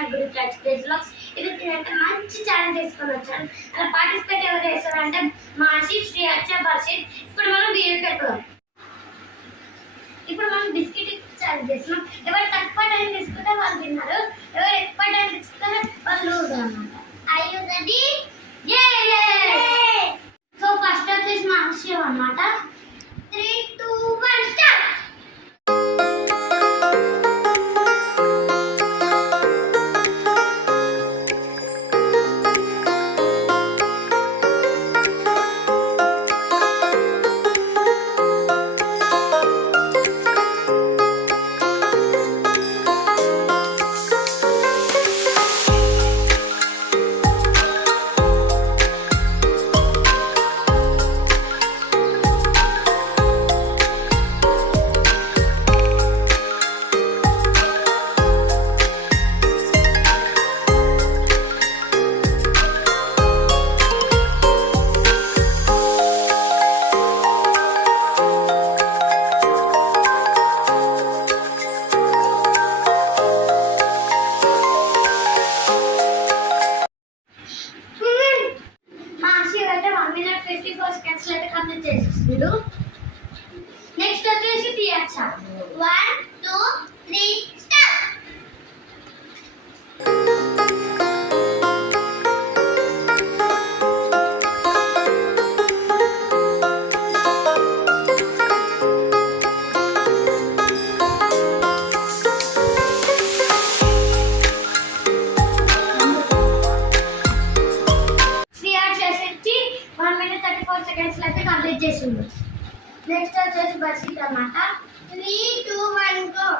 My good craze vlogs. ఇది అంటే మంచి ఛానల్ తీసుకొని వచ్చాను. అలా పార్టిసిపేట్ ఎవరు చేస్తారంటే మా ఆశీష్, శ్రీ అచ్చ, బర్షిత్. ఇప్పుడు మనం వీడియోకి వెళ్ళిపోదాం. ఇప్పుడు మనం బిస్కెట్ ఛాలెంజ్ చేస్తున్నాం. ఎవరు తక్కువ టైం తీసుకుంటే వాళ్ళు తిన్నారు, ఎవరు ఎక్కువ టైం తీసుకుంటే వాళ్ళు లూజ్ అన్నమాట. I you ready? So first వచ్చేసి మా ఆశీష్ అన్నమాట. 3, 2, 1 స్టార్ట్. నెక్స్ట్ వచ్చేసి తీయచ్చా. 1, 2, 3 స్టార్ట్. సెకండ్స్ అయితే కంప్లీట్ చేసిండు. నెక్స్ట్ వచ్చేసి బర్షిత్ అన్నమాట. 3, 2, 1 గో.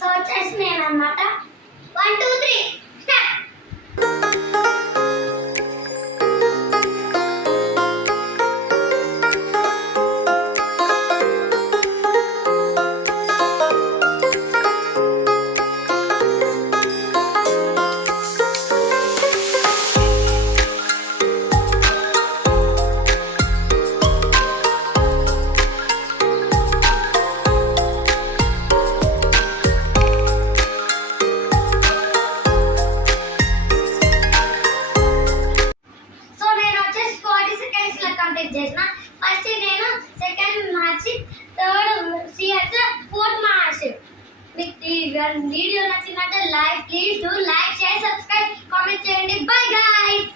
సో వచ్చేసి నేను అన్నమాట. 1, 2, 3 స్టార్ట్. చేసిన ఫస్ట్ నేను, second March, third CS, fourth March. మీకు ఈ వీడియో నచ్చినట్టే please do like, share, subscribe, comment చేయండి. Bye guys.